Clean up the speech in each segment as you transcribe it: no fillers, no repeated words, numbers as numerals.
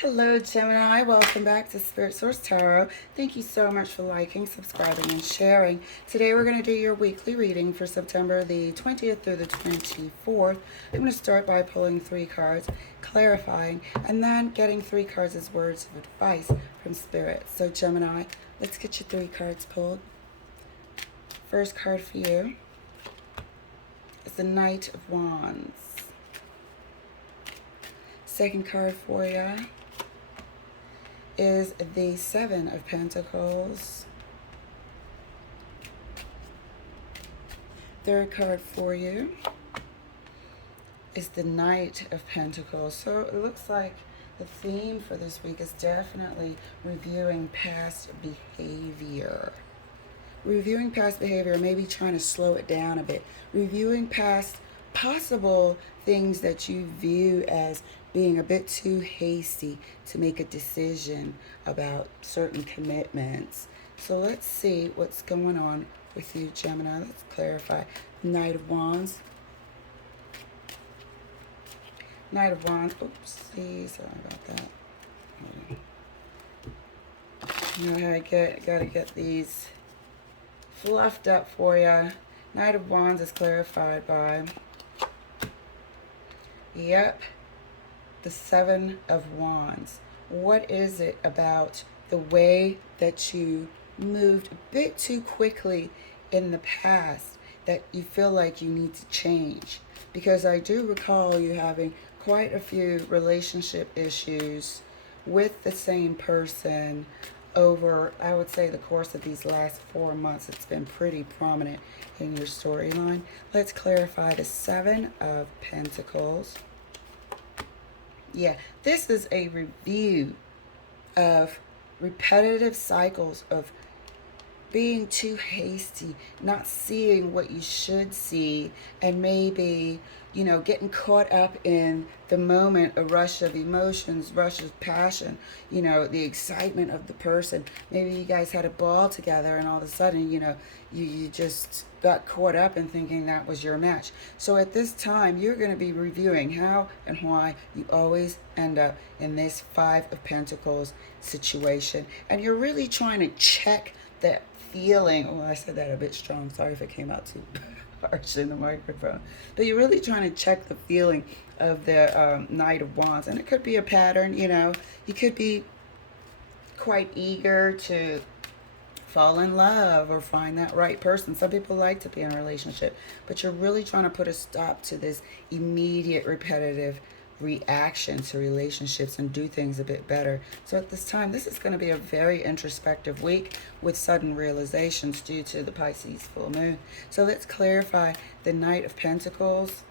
Hello, Gemini. Welcome back to Spirit Source Tarot. Thank you so much for liking, subscribing, and sharing. Today we're going to do your weekly reading for September the 20th through the 24th. I'm going to start by pulling 3 cards, clarifying, and then getting 3 cards as words of advice from Spirit. So, Gemini, let's get your 3 cards pulled. First card for you is the Knight of Wands. Second card for you is the Seven of Pentacles. Third card for you is the Knight of Pentacles. So it looks like the theme for this week is definitely reviewing past behavior. Reviewing past behavior, maybe trying to slow it down a bit. Reviewing past possible things that you view as being a bit too hasty to make a decision about certain commitments. So let's see what's going on with you, Gemini. Let's clarify. Knight of Wands. Knight of Wands. Oopsie, sorry about that. You know how I gotta get these fluffed up for you. Knight of Wands is clarified by, yep, the Seven of Wands. What is it about the way that you moved a bit too quickly in the past that you feel like you need to change? Because I do recall you having quite a few relationship issues with the same person over, I would say, the course of these last 4 months. It's been pretty prominent in your storyline. Let's clarify the Seven of Pentacles. Yeah, this is a review of repetitive cycles of being too hasty, not seeing what you should see, and maybe, getting caught up in the moment, a rush of emotions, rush of passion, the excitement of the person. Maybe you guys had a ball together and all of a sudden, you just got caught up in thinking that was your match. So at this time, you're going to be reviewing how and why you always end up in this Five of Pentacles situation. And you're really trying to check that feeling. Oh, I said that a bit strong. Sorry if it came out too harsh in the microphone. But you're really trying to check the feeling of the Knight of Wands. And it could be a pattern, You could be quite eager to fall in love or find that right person. Some people like to be in a relationship, but you're really trying to put a stop to this immediate repetitive reaction to relationships and do things a bit better. So at this time, this is going to be a very introspective week with sudden realizations due to the Pisces full moon. So let's clarify the Knight of Pentacles.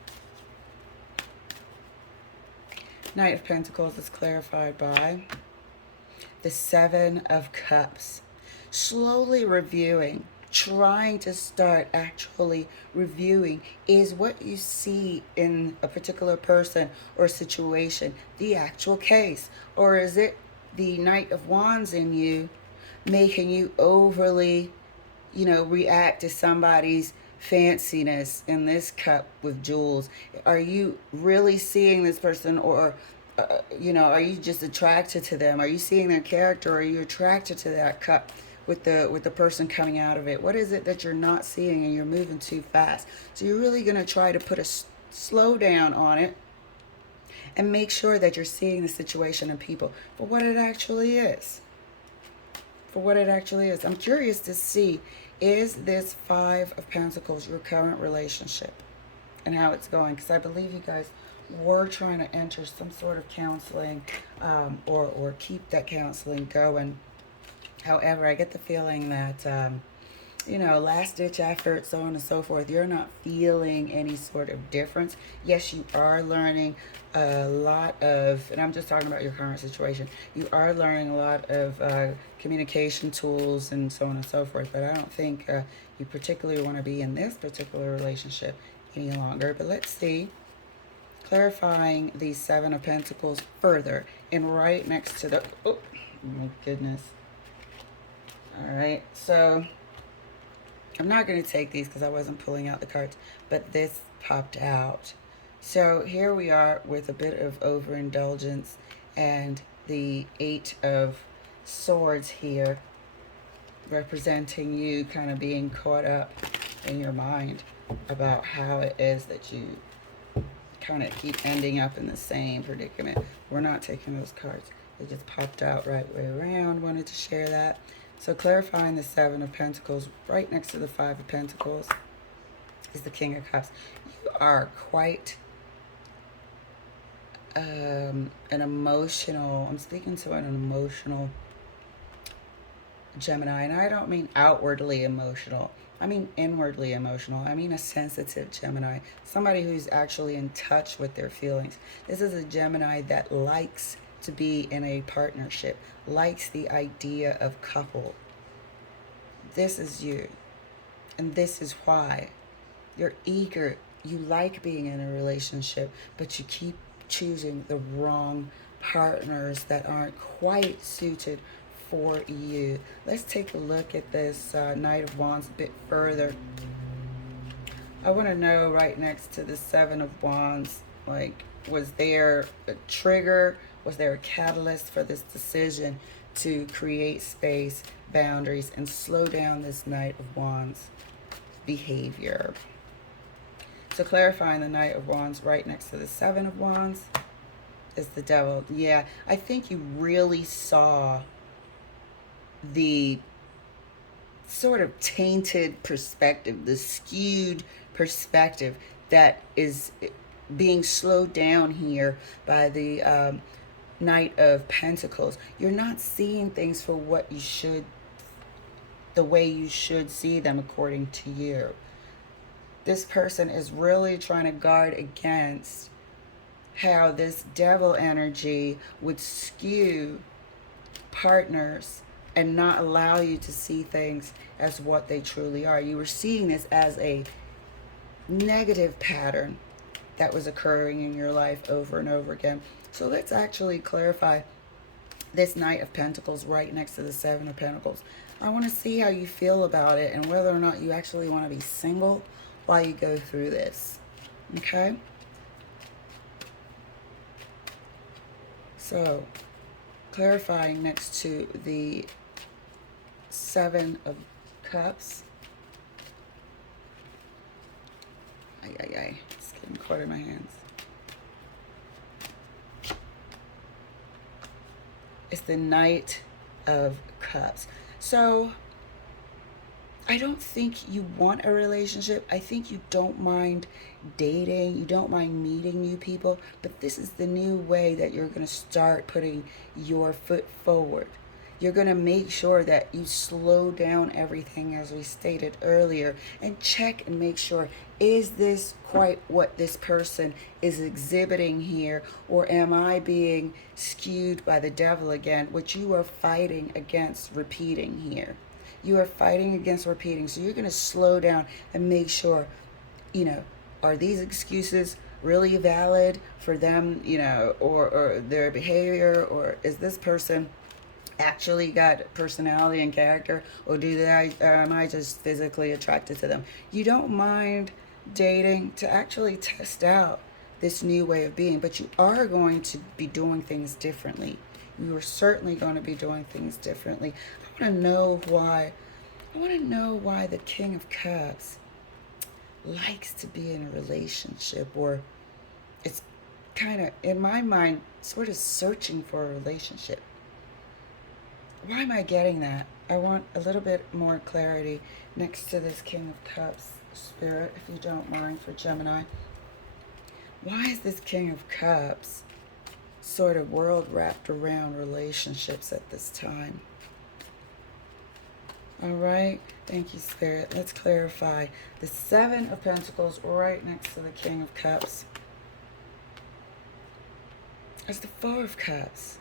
Knight of Pentacles is clarified by the Seven of Cups. Slowly reviewing, trying to start actually reviewing, is what you see in a particular person or situation the actual case? Or is it the Knight of Wands in you making you overly, react to somebody's fanciness in this cup with jewels? Are you really seeing this person, or are you just attracted to them? Are you seeing their character? Or are you attracted to that cup with the person coming out of it? What is it that you're not seeing and you're moving too fast? So you're really going to try to put a slow down on it and make sure that you're seeing the situation and people for what it actually is. For what it actually is. I'm curious to see, is this Five of Pentacles your current relationship and how it's going? Because I believe you guys were trying to enter some sort of counseling or keep that counseling going. However, I get the feeling that, last-ditch effort, so on and so forth, you're not feeling any sort of difference. Yes, you are learning a lot of, and I'm just talking about your current situation, you are learning a lot of communication tools and so on and so forth, but I don't think you particularly want to be in this particular relationship any longer. But let's see. Clarifying the Seven of Pentacles further, and right next to the, oh my goodness. All right, so I'm not going to take these because I wasn't pulling out the cards, but this popped out. So here we are with a bit of overindulgence and the Eight of Swords here, representing you kind of being caught up in your mind about how it is that you kind of keep ending up in the same predicament. We're not taking those cards. They just popped out right way around. Wanted to share that. So clarifying the Seven of Pentacles right next to the Five of Pentacles is the King of Cups. You are quite an emotional, I'm speaking to an emotional Gemini, and I don't mean outwardly emotional. I mean inwardly emotional. I mean a sensitive Gemini, somebody who's actually in touch with their feelings. This is a Gemini that likes to be in a partnership, likes the idea of couple. This is you, and this is why you're eager. You like being in a relationship, but you keep choosing the wrong partners that aren't quite suited for you. Let's take a look at this Knight of Wands a bit further. I want to know right next to the Seven of Wands, like, was there a trigger? Was there a catalyst for this decision to create space, boundaries, and slow down this Knight of Wands behavior? So clarifying the Knight of Wands right next to the Seven of Wands is the Devil. Yeah, I think you really saw the sort of tainted perspective, the skewed perspective that is being slowed down here by the Knight of Pentacles. You're not seeing things for what you should, the way you should see them according to you. This person is really trying to guard against how this devil energy would skew partners and not allow you to see things as what they truly are. You were seeing this as a negative pattern that was occurring in your life over and over again. So let's actually clarify this Knight of Pentacles right next to the Seven of Pentacles. I want to see how you feel about it and whether or not you actually want to be single while you go through this. Okay? So, clarifying next to the Seven of Cups. It's getting caught in my hands. It's the Knight of Cups. So, I don't think you want a relationship. I think you don't mind dating. You don't mind meeting new people. But this is the new way that you're going to start putting your foot forward. You're going to make sure that you slow down everything, as we stated earlier, and check and make sure, is this quite what this person is exhibiting here, or am I being skewed by the devil again, which you are fighting against repeating here. You are fighting against repeating. So you're going to slow down and make sure, are these excuses really valid for them, or their behavior, or is this person actually got personality and character, or am I just physically attracted to them? You don't mind dating to actually test out this new way of being, but you are going to be doing things differently. You are certainly going to be doing things differently. I want to know why the King of Cups likes to be in a relationship, or it's kind of, in my mind, sort of searching for a relationship. Why am I getting that? I want a little bit more clarity next to this King of Cups, Spirit, if you don't mind, for Gemini. Why is this King of Cups sort of world wrapped around relationships at this time? All right. Thank you, Spirit. Let's clarify. The Seven of Pentacles right next to the King of Cups. It's the Four of Cups.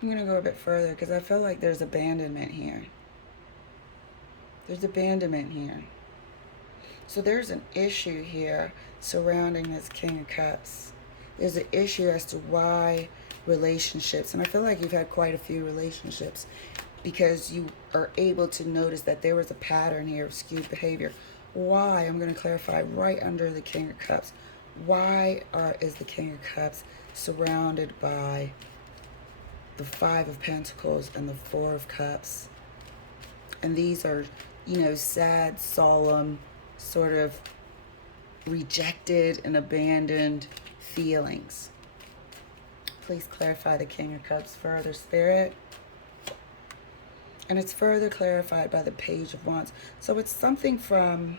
I'm going to go a bit further because I feel like there's abandonment here. There's abandonment here. So there's an issue here surrounding this King of Cups. There's an issue as to why relationships, and I feel like you've had quite a few relationships, because you are able to notice that there was a pattern here of skewed behavior. Why? I'm going to clarify right under the King of Cups. Why is the King of Cups surrounded by the Five of Pentacles and the Four of Cups? And these are, sad, solemn, sort of rejected and abandoned feelings. Please clarify the King of Cups further, Spirit. And it's further clarified by the Page of Wands. So it's something from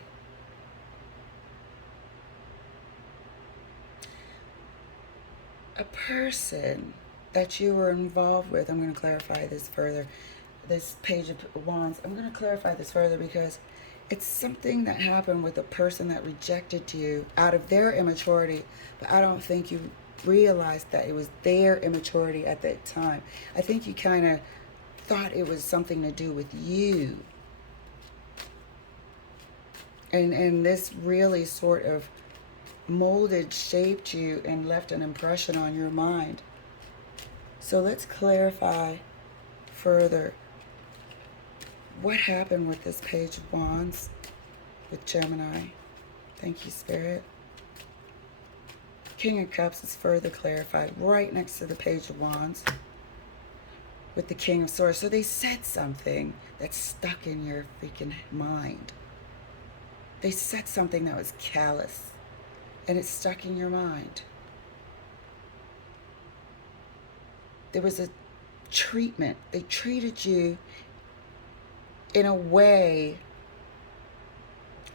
a person that you were involved with. I'm going to clarify this further. This Page of Wands, I'm going to clarify this further because it's something that happened with a person that rejected you out of their immaturity, but I don't think you realized that it was their immaturity at that time. I think you kind of thought it was something to do with you. And this really sort of molded, shaped you, and left an impression on your mind. So let's clarify further what happened with this Page of Wands with Gemini. Thank you, Spirit. King of Cups is further clarified right next to the Page of Wands with the King of Swords. So they said something that's stuck in your freaking mind. They said something that was callous, and it's stuck in your mind. There was a treatment. They treated you in a way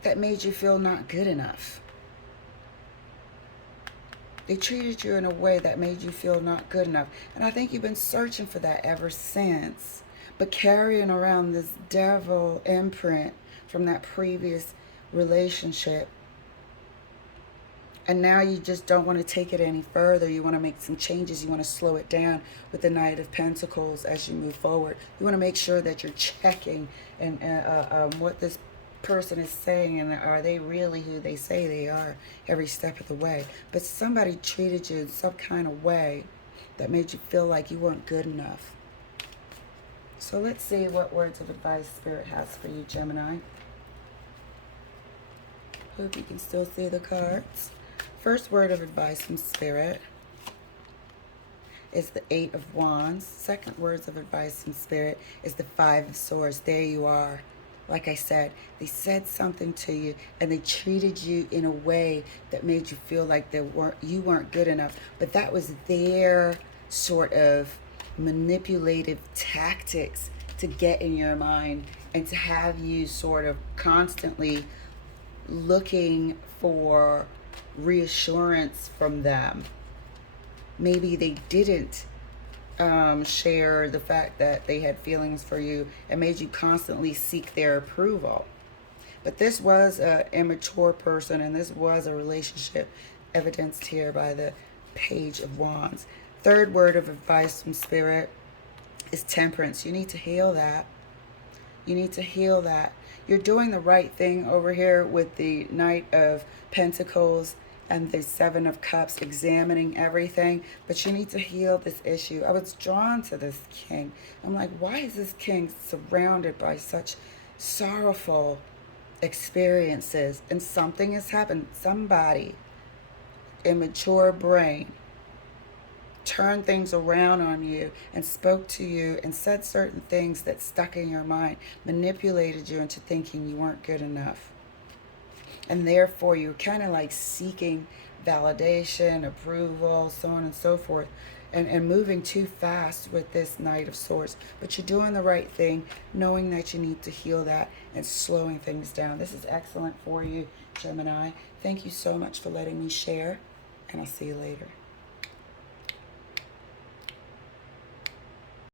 that made you feel not good enough. They treated you in a way that made you feel not good enough. And I think you've been searching for that ever since. But carrying around this devil imprint from that previous relationship. And now you just don't want to take it any further. You want to make some changes. You want to slow it down with the Knight of Pentacles as you move forward. You want to make sure that you're checking and what this person is saying, and are they really who they say they are every step of the way. But somebody treated you in some kind of way that made you feel like you weren't good enough. So let's see what words of advice Spirit has for you, Gemini. Hope you can still see the cards. First word of advice from Spirit is the Eight of Wands. Second words of advice from Spirit is the Five of Swords. There you are. Like I said, they said something to you and they treated you in a way that made you feel like you weren't good enough. But that was their sort of manipulative tactics to get in your mind and to have you sort of constantly looking for reassurance from them. Maybe they didn't share the fact that they had feelings for you and made you constantly seek their approval. But this was an immature person, and this was a relationship evidenced here by the Page of Wands. Third word of advice from Spirit is Temperance. You need to heal that. You need to heal that. You're doing the right thing over here with the Knight of Pentacles and the Seven of Cups, examining everything, but you need to heal this issue. I was drawn to this king. I'm like, why is this king surrounded by such sorrowful experiences? And something has happened. Somebody, immature brain, turned things around on you and spoke to you and said certain things that stuck in your mind, manipulated you into thinking you weren't good enough. And therefore, you're kind of like seeking validation, approval, so on and so forth, and moving too fast with this Knight of Swords. But you're doing the right thing, knowing that you need to heal that and slowing things down. This is excellent for you, Gemini. Thank you so much for letting me share, and I'll see you later.